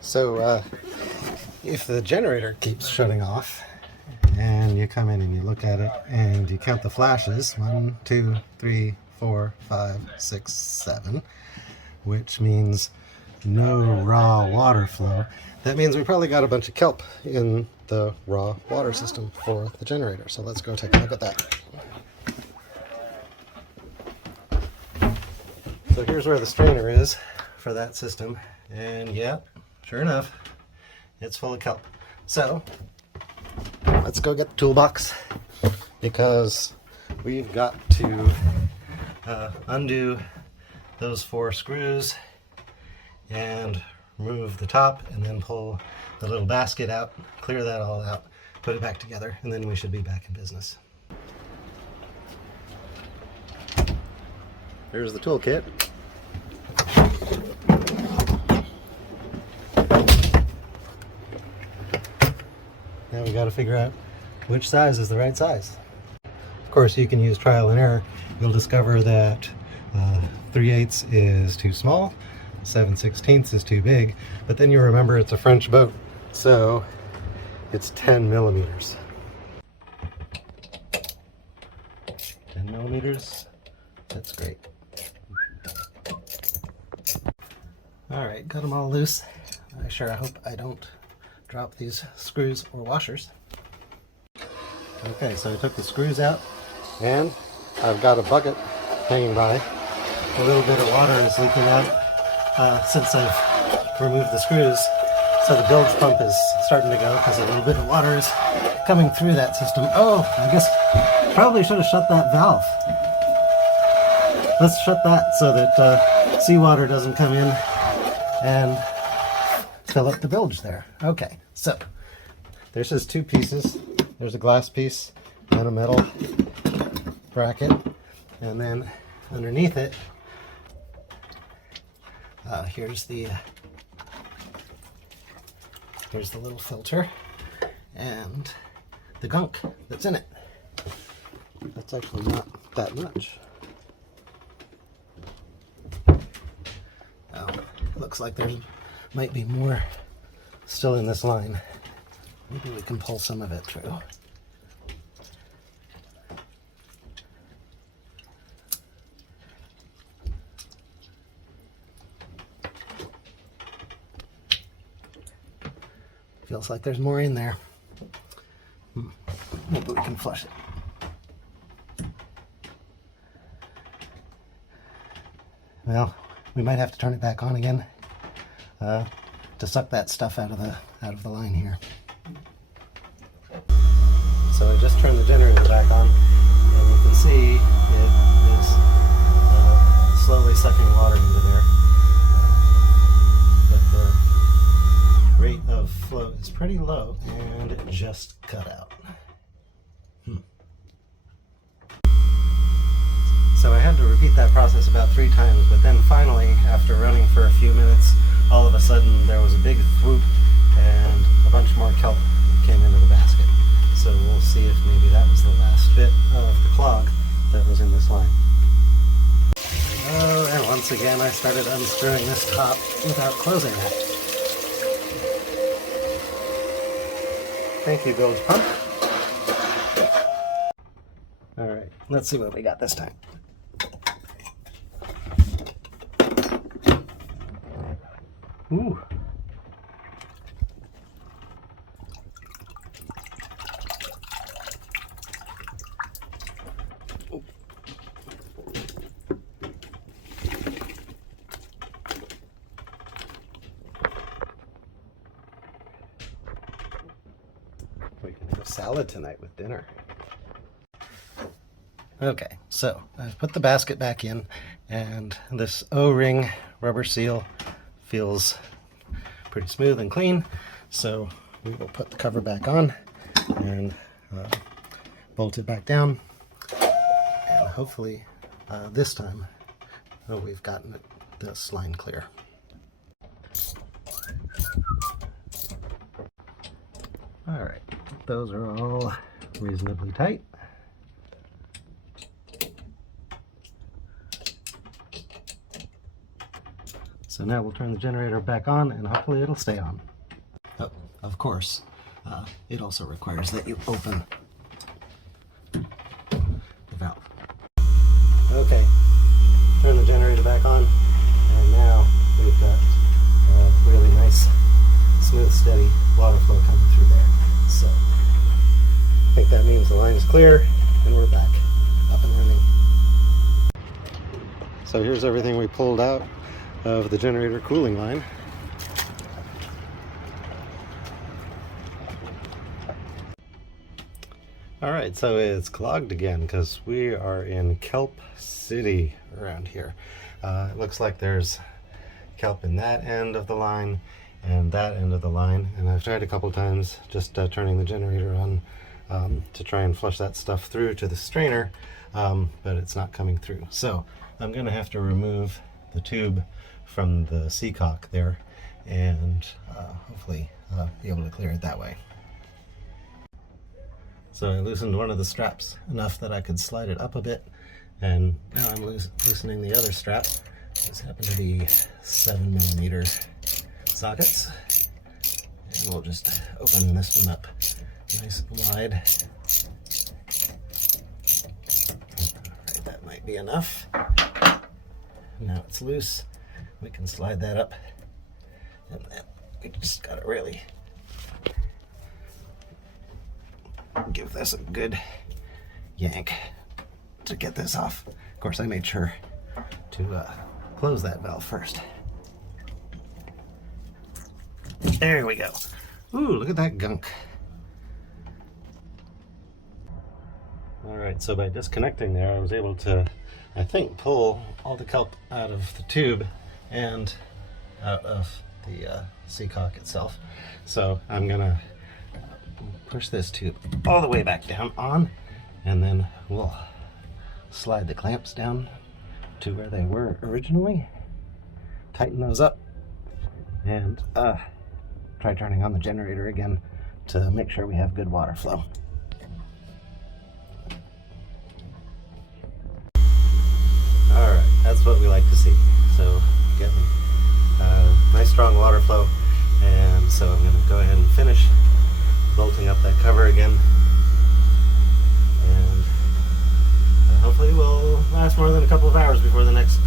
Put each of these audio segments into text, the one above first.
So if the generator keeps shutting off and you come in and you look at it and you count the flashes, 1, 2, 3, 4, 5, 6, 7, which means no raw water flow, that means we probably got a bunch of kelp in the raw water system for the generator. So let's go take a look at that. So here's where the strainer is for that system, and yeah, sure enough, it's full of kelp. So let's go get the toolbox, because we've got to undo those 4 screws and remove the top, and then pull the little basket out, clear that all out, put it back together, and then we should be back in business. Here's the toolkit. Now we got to figure out which size is the right size. Of course, you can use trial and error. You'll discover that 3/8 is too small, 7/16 is too big, but then you remember it's a French boat, so it's 10 millimeters. 10 millimeters, that's great. All right, got them all loose. I sure hope I don't drop these screws or washers. Okay, so I took the screws out, and I've got a bucket hanging by. A little bit of water is leaking out since I've removed the screws, so the bilge pump is starting to go because a little bit of water is coming through that system. Oh, I guess probably should have shut that valve. Let's shut that so that seawater doesn't come in and fill up the bilge there. Okay, so there's just 2 pieces. There's a glass piece and a metal bracket, and then underneath it, here's the little filter and the gunk that's in it. That's actually not that much. Oh, looks like there might be more still in this line. Maybe we can pull some of it through. Feels like there's more in there. Maybe we can flush it. Well, we might have to turn it back on again to suck that stuff out of the line here. So I just turned the generator back on, and you can see it is slowly sucking water into there. But the rate of flow is pretty low, and it just cut out. So I had to repeat that process about 3 times, but then finally, after running for a few minutes, all of a sudden there was a big whoop, and a bunch more kelp came into the basket. So we'll see if maybe that was the last bit of the clog that was in this line. Oh, and once again I started unscrewing this top without closing it. Thank you, bilge pump. Alright, let's see what we got this time. Ooh. We can have a salad tonight with dinner. Okay, so I've put the basket back in, and this O-ring rubber seal feels pretty smooth and clean, so we will put the cover back on and bolt it back down, and hopefully this time we've gotten this line clear. Alright, those are all reasonably tight. So now we'll turn the generator back on and hopefully it'll stay on. Oh, of course, it also requires that you open the valve. Okay, turn the generator back on, and now we've got a really nice, smooth, steady water flow coming through there. So I think that means the line is clear and we're back up and running. So here's everything we pulled out of the generator cooling line. Alright, so it's clogged again because we are in Kelp City around here. It looks like there's kelp in that end of the line and that end of the line, and I've tried a couple times just turning the generator on to try and flush that stuff through to the strainer, but it's not coming through. So I'm going to have to remove the tube from the seacock there and hopefully be able to clear it that way. So I loosened one of the straps enough that I could slide it up a bit, and now I'm loosening the other strap. These happen to be 7mm sockets, and we'll just open this one up nice and wide. Alright, that might be enough. Now it's loose. We can slide that up, and then we just gotta really give this a good yank to get this off. Of course, I made sure to close that valve first. There we go. Ooh, look at that gunk. Alright, so by disconnecting there, I was able to, I think, pull all the kelp out of the tube and out of the seacock itself. So I'm gonna push this tube all the way back down on, and then we'll slide the clamps down to where they were originally, tighten those up, and try turning on the generator again to make sure we have good water flow. Alright, that's what we like to see. So getting nice strong water flow, and so I'm going to go ahead and finish bolting up that cover again, and hopefully we'll last more than a couple of hours before the next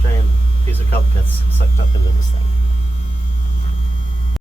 giant piece of kelp gets sucked up into this thing.